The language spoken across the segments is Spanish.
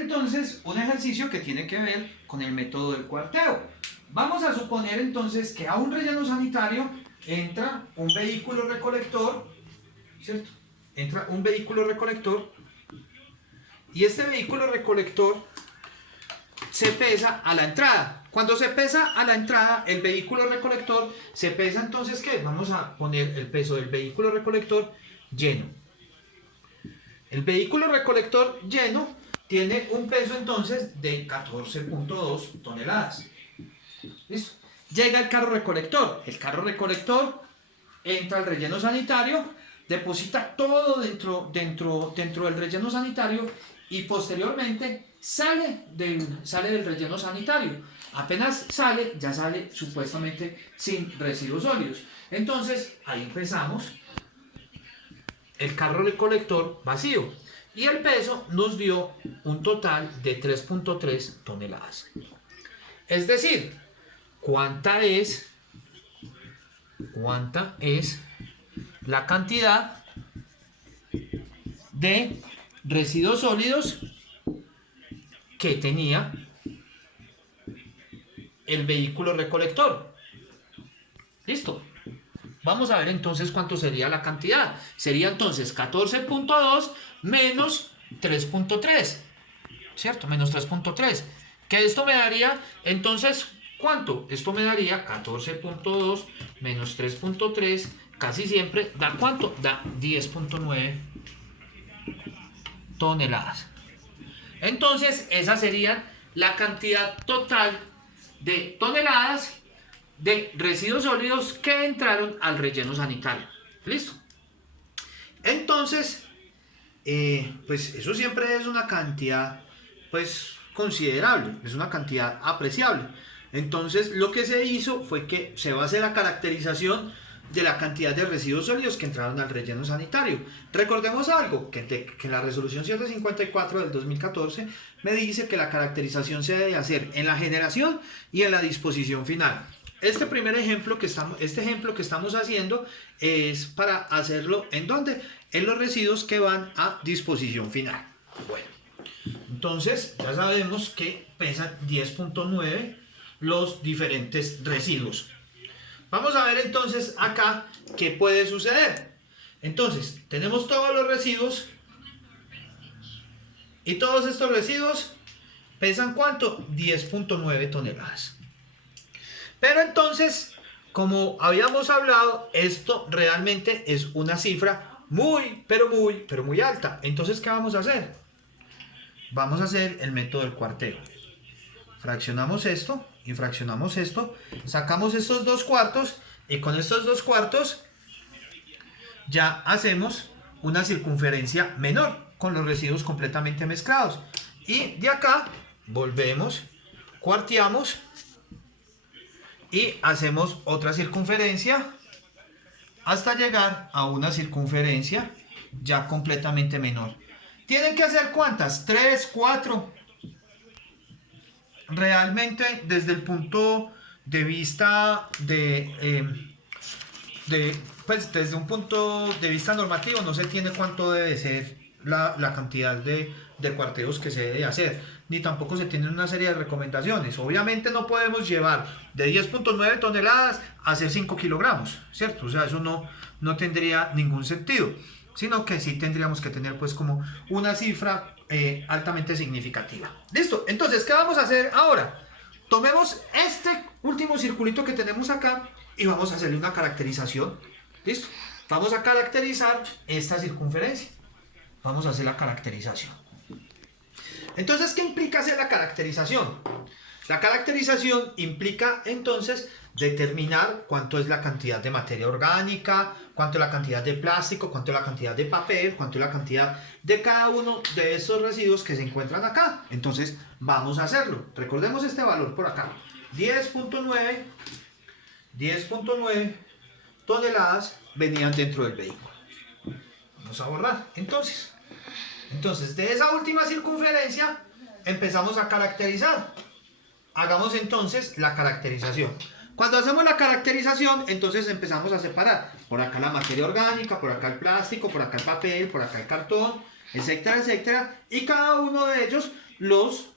entonces un ejercicio que tiene que ver con el método del cuarteo. Vamos a suponer entonces que a un relleno sanitario entra un vehículo recolector, ¿cierto? Entra un vehículo recolector y este vehículo recolector se pesa a la entrada. Cuando se pesa a la entrada, el vehículo recolector se pesa entonces, ¿qué? Vamos a poner el peso del vehículo recolector lleno. El vehículo recolector lleno tiene un peso entonces de 14.2 toneladas. ¿Listo? Llega el carro recolector. El carro recolector entra al relleno sanitario, deposita todo dentro del relleno sanitario y posteriormente sale del relleno sanitario. Apenas sale, ya sale supuestamente sin residuos sólidos. Entonces, ahí empezamos el carro recolector vacío. Y el peso nos dio un total de 3.3 toneladas. Es decir, ¿cuánta es la cantidad de residuos sólidos que tenía el vehículo recolector? ¿Listo? Vamos a ver entonces cuánto sería la cantidad. Sería entonces 14.2 menos 3.3, ¿cierto? Menos 3.3. Que esto me daría, entonces, ¿cuánto? Esto me daría 14.2 menos 3.3, casi siempre, ¿da cuánto? Da 10.9 toneladas. Entonces, esa sería la cantidad total de toneladas de residuos sólidos que entraron al relleno sanitario. ¿Listo? Entonces, pues eso siempre es una cantidad, pues, considerable, es una cantidad apreciable. Entonces, lo que se hizo fue que se va a hacer la caracterización de la cantidad de residuos sólidos que entraron al relleno sanitario. Recordemos algo, que la resolución 754 del 2014 me dice que la caracterización se debe hacer en la generación y en la disposición final. Este ejemplo que estamos haciendo es para hacerlo ¿en dónde? En los residuos que van a disposición final. Bueno, entonces ya sabemos que pesan 10.9 los diferentes residuos. Vamos a ver entonces acá qué puede suceder. Entonces, tenemos todos los residuos y todos estos residuos pesan ¿cuánto? 10.9 toneladas. Pero entonces, como habíamos hablado, esto realmente es una cifra muy, pero muy alta. Entonces, ¿qué vamos a hacer? Vamos a hacer el método del cuarteo. Fraccionamos esto y fraccionamos esto. Sacamos estos 2/4 y con estos 2/4 ya hacemos una circunferencia menor con los residuos completamente mezclados. Y de acá volvemos, cuarteamos y hacemos otra circunferencia hasta llegar a una circunferencia ya completamente menor. ¿Tienen que hacer cuántas? 3, 4. Realmente desde el punto de vista pues desde un punto de vista normativo no se tiene cuánto debe ser la cantidad de cuarteos que se debe hacer, ni tampoco se tienen una serie de recomendaciones. Obviamente no podemos llevar de 10.9 toneladas a hacer 5 kilogramos, ¿cierto? O sea, eso no tendría ningún sentido, sino que sí tendríamos que tener pues como una cifra altamente significativa. Listo, entonces, ¿qué vamos a hacer ahora? Tomemos este último circulito que tenemos acá y vamos a hacerle una caracterización. ¿Listo? Vamos a caracterizar esta circunferencia. Vamos a hacer la caracterización. Entonces, ¿qué implica hacer la caracterización? La caracterización implica entonces determinar cuánto es la cantidad de materia orgánica, cuánto es la cantidad de plástico, cuánto es la cantidad de papel, cuánto es la cantidad de cada uno de estos residuos que se encuentran acá. Entonces, vamos a hacerlo. Recordemos este valor por acá. 10.9 toneladas venían dentro del vehículo. Vamos a borrar. Entonces, de esa última circunferencia empezamos a caracterizar. Hagamos entonces la caracterización. Cuando hacemos la caracterización, entonces empezamos a separar. Por acá la materia orgánica, por acá el plástico, por acá el papel, por acá el cartón, etcétera, etcétera. Y cada uno de ellos los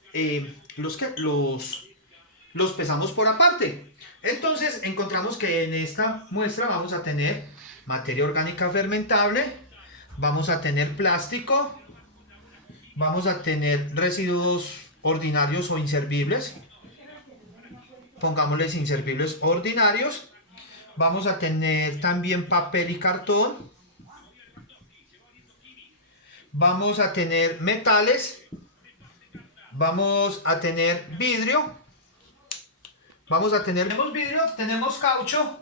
pesamos por aparte. Entonces encontramos que en esta muestra vamos a tener materia orgánica fermentable, vamos a tener plástico, vamos a tener residuos ordinarios o inservibles, pongámosles inservibles ordinarios, vamos a tener también papel y cartón, vamos a tener metales, vamos a tener vidrio, tenemos vidrio, tenemos caucho,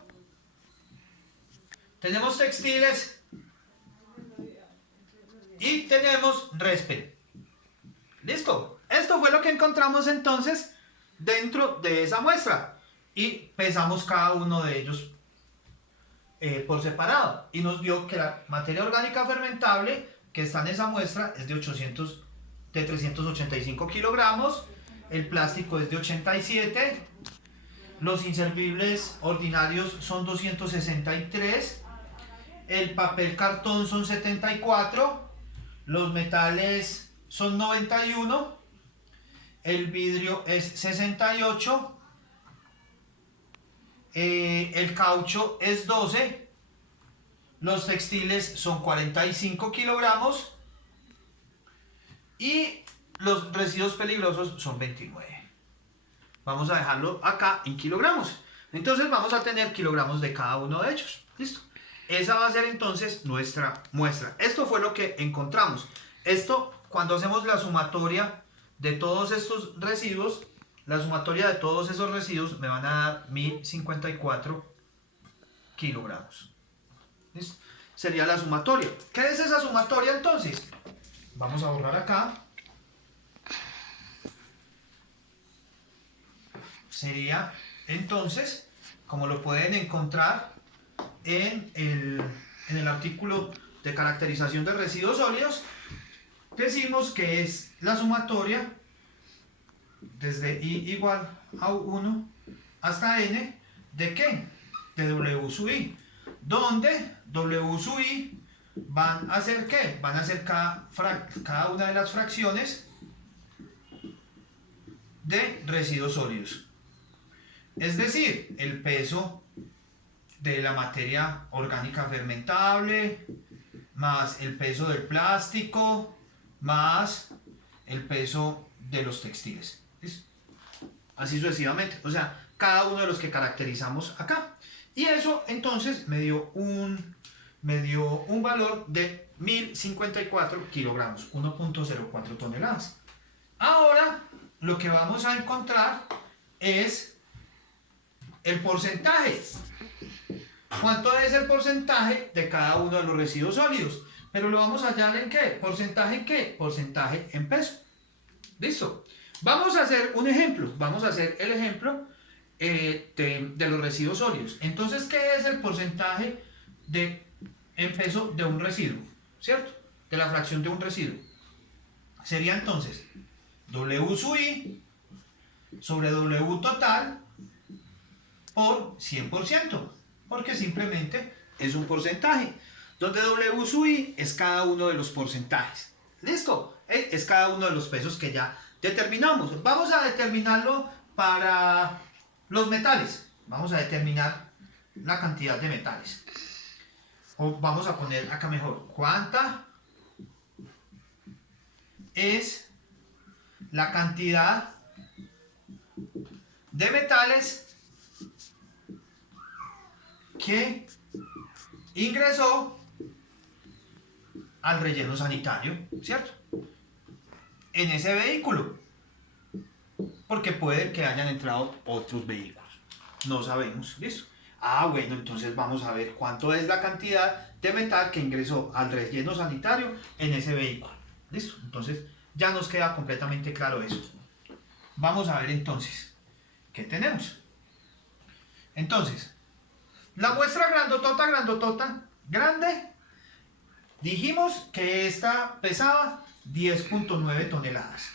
tenemos textiles y tenemos résped. ¿Listo? Esto fue lo que encontramos entonces dentro de esa muestra y pesamos cada uno de ellos por separado y nos dio que la materia orgánica fermentable que está en esa muestra es de 385 kilogramos, el plástico es de 87, los inservibles ordinarios son 263, el papel cartón son 74, los metales son 91, el vidrio es 68, el caucho es 12, los textiles son 45 kilogramos y los residuos peligrosos son 29. Vamos a dejarlo acá en kilogramos. Entonces vamos a tener kilogramos de cada uno de ellos. ¿Listo? Esa va a ser entonces nuestra muestra. Esto fue lo que encontramos. Esto, cuando hacemos la sumatoria de todos estos residuos, la sumatoria de todos esos residuos me van a dar 1054 kilogramos. ¿Listo? Sería la sumatoria. ¿Qué es esa sumatoria entonces? Vamos a borrar acá. Sería entonces, como lo pueden encontrar en el artículo de caracterización de residuos sólidos, decimos que es la sumatoria desde I igual a 1 hasta N ¿de qué? De W sub I, donde W sub I van a ser ¿qué? Van a ser cada una de las fracciones de residuos sólidos. Es decir, el peso de la materia orgánica fermentable, más el peso del plástico, más el peso de los textiles. ¿Listo? Así sucesivamente. O sea, cada uno de los que caracterizamos acá. Y eso entonces me dio un valor de 1054 kilogramos, 1.04 toneladas. Ahora, lo que vamos a encontrar es el porcentaje. ¿Cuánto es el porcentaje de cada uno de los residuos sólidos? Pero lo vamos a hallar en ¿qué? ¿Porcentaje en qué? Porcentaje en peso. ¿Listo? Vamos a hacer un ejemplo. Vamos a hacer el ejemplo de los residuos sólidos. Entonces, ¿qué es el porcentaje en peso de un residuo? ¿Cierto? De la fracción de un residuo. Sería entonces W sub I sobre W total por 100%, porque simplemente es un porcentaje, donde W sub I es cada uno de los porcentajes. ¿Listo? Es cada uno de los pesos que ya determinamos. Vamos a determinarlo para los metales. Vamos a determinar la cantidad de metales. O vamos a poner acá mejor, ¿cuánta es la cantidad de metales que ingresó al relleno sanitario, ¿cierto? En ese vehículo, porque puede que hayan entrado otros vehículos, no sabemos, ¿listo? Bueno, entonces vamos a ver cuánto es la cantidad de metal que ingresó al relleno sanitario en ese vehículo, ¿listo? Entonces ya nos queda completamente claro eso. Vamos a ver entonces, ¿qué tenemos? Entonces, la muestra grandotota, grande, dijimos que esta pesaba 10.9 toneladas.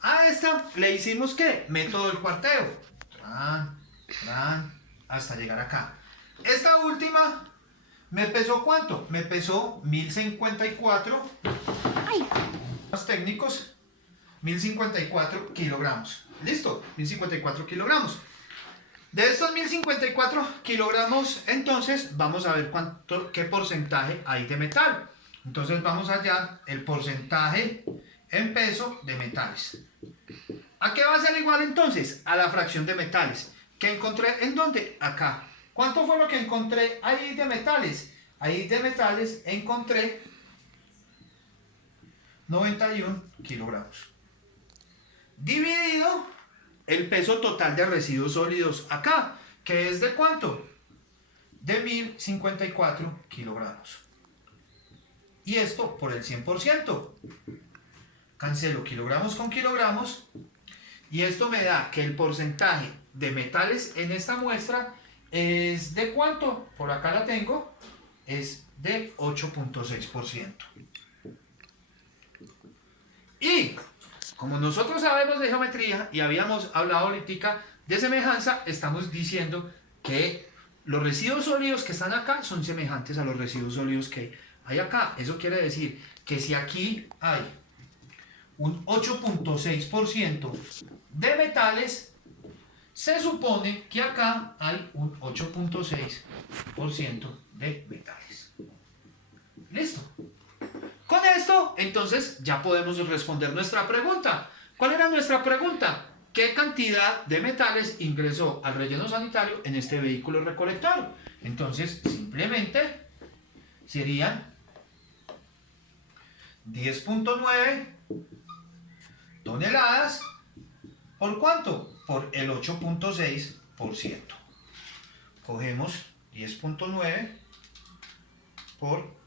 A esta le hicimos ¿qué? Método del cuarteo. Hasta llegar acá. Esta última me pesó ¿cuánto? Me pesó 1054 Más técnicos, 1054 kilogramos. ¿Listo? 1054 kilogramos. De estos 1054 kilogramos, entonces, vamos a ver qué porcentaje hay de metal. Entonces vamos a hallar el porcentaje en peso de metales. ¿A qué va a ser igual entonces? A la fracción de metales. ¿Que encontré en dónde? Acá. ¿Cuánto fue lo que encontré ahí de metales? Ahí de metales encontré 91 kilogramos. Dividido el peso total de residuos sólidos acá, que es de ¿cuánto? De 1054 kilogramos. Y esto por el 100%. Cancelo kilogramos con kilogramos. Y esto me da que el porcentaje de metales en esta muestra es de ¿cuánto? Por acá la tengo. Es de 8.6%. Y como nosotros sabemos de geometría y habíamos hablado ahorita de semejanza, estamos diciendo que los residuos sólidos que están acá son semejantes a los residuos sólidos que hay acá. Eso quiere decir que si aquí hay un 8.6% de metales, se supone que acá hay un 8.6% de metales. ¿Listo? Con esto, entonces, ya podemos responder nuestra pregunta. ¿Cuál era nuestra pregunta? ¿Qué cantidad de metales ingresó al relleno sanitario en este vehículo recolector? Entonces, simplemente serían 10.9 toneladas. ¿Por cuánto? Por el 8.6%. Cogemos 10.9 por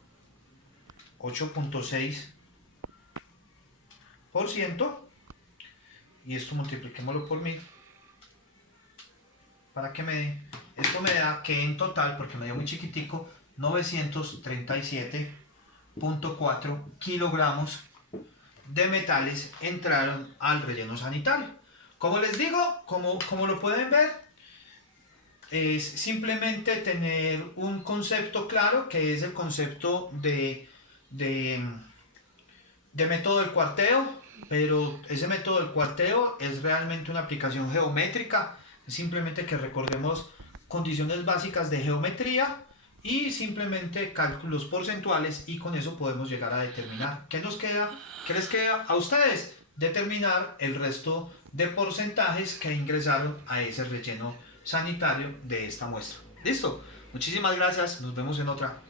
8.6% y esto multipliquémoslo por 1000 para que me dé, esto me da que en total, porque me dio muy chiquitico, 937.4 kilogramos de metales entraron al relleno sanitario. Como les digo, como lo pueden ver, es simplemente tener un concepto claro, que es el concepto de método del cuarteo, pero ese método del cuarteo es realmente una aplicación geométrica, es simplemente que recordemos condiciones básicas de geometría y simplemente cálculos porcentuales, y con eso podemos llegar a determinar qué nos queda, qué les queda a ustedes, determinar el resto de porcentajes que ingresaron a ese relleno sanitario de esta muestra. ¿Listo? Muchísimas gracias, nos vemos en otra.